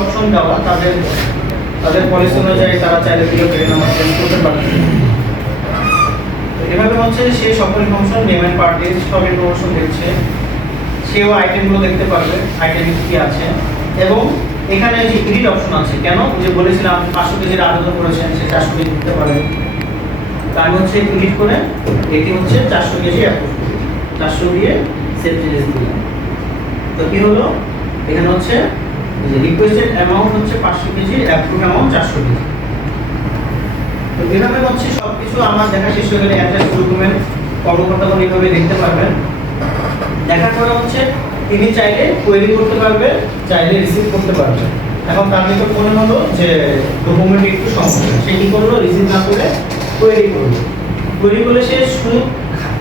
Option দেওয়া, তাদের তাদের পলিসি অনুযায়ী তারা চাইলে ভিডিও পেয়ে নাম্বার চেঞ্জ করতে পারে। তো এভাবে হচ্ছে সে সকল ইনফরমেশন নেম এন্ড পার্টির সব ইনফরমেশন দেখছে, সেও আইটেমগুলো দেখতে পারবে আইটেম কি আছে। এবং এখানে যে এডিট অপশন আছে, কেন যে বলেছিলাম 500 কেজির আবেদন করেছেন সে 400 কেজি দিতে পারে, তাই আমি হচ্ছে এডিট করে এটি হচ্ছে 400 কেজি অ্যাপ্রুভ, 400 দিয়ে সেভ চেঞ্জেস দিলাম। তো কি হলো, এখানে হচ্ছে যে রিকোয়েস্টেড অ্যামাউন্ট হচ্ছে 500 কেজি, অ্যাপ্রুভ অ্যামাউন্ট 400 কেজি। তো এভাবে হচ্ছে সবকিছু আমার দেখা শেষ হয়ে গেলে অ্যাটাচ ডকুমেন্ট কর্মকর্তাগণ এইভাবে দেখতে পারবেন। দেখার পরে হচ্ছে তিনি চাইলে কোয়েরি করতে পারবে, চাইলে রিসিভ করতে পারবে। এখন তার নিকট মনে হলো যে ডকুমেন্ট একটু সমস্যা, সে কি করলো, রিসিভ না করে কোয়েরি করলো। কোয়েরি করলে সে শুধু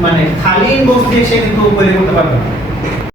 মানে খালি ইনবক্স দিয়ে সে কিন্তু কোয়েরি করতে পারবে না।